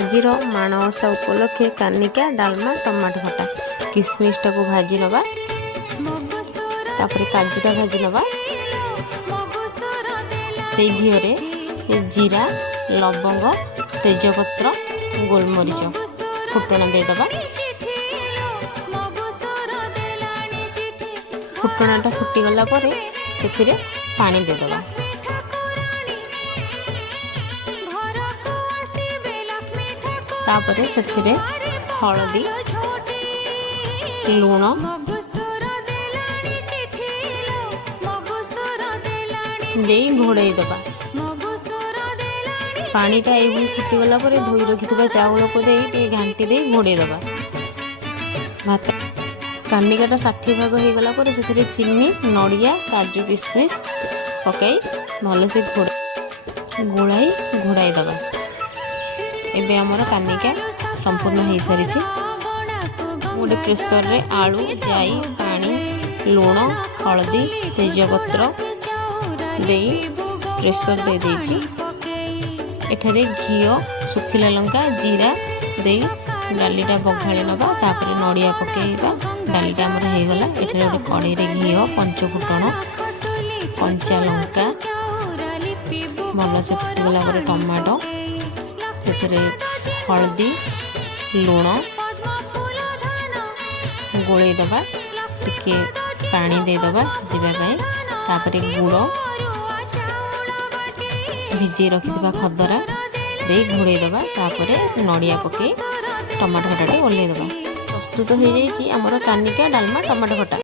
आजिर माणवसा उपलक्षे Kanika Dalma tomato खटा किसमिसटा को भाजी नवा तापर काजूटा भाजी नवा से घीरे जीरा लवंग तेजपत्र गोलमरीच फुटण देदबा फुटणटा फुटीगला से पानी देदबा तापरे सेथिरे हलदी लूण दे घोड़े दबा पानीटा ये फुटीगला धोई रखि चाउल को दे घाटी दे घोड़े दबा भात कानिकाटा 60 भाग हो गला से चीनी नड़िया काजू किशमिश पकई भलसे गोलाई घोड़ाई दबा एबे हमर कानिका संपूर्ण हो सारी गोटे प्रेसर रे आलू जाई पानी लूण हलदी तेजपत्र दे प्रेसर दे देछि एठारे घीओ सुखिला लंका जीरा दे डालीटा बघाड़ी नवा तापर नड़िया पकेइबा डालीटा हमर हो गला एठारे गोटे कड़ाई रे घीओ पंचफुटण कंचा लंका भलसे फुटीगला टमाटो हलदी लूण गोले दबा टिके पानी दे दबा सिझापी तापर गुड़ भिजे रखिथिबा खदरा दे घोड़े दबा तापर नड़िया पके टमाटो खटाटी ओल्लै दबा प्रस्तुत हो जाइए आमर कानिका डालमा टमाटो खटा।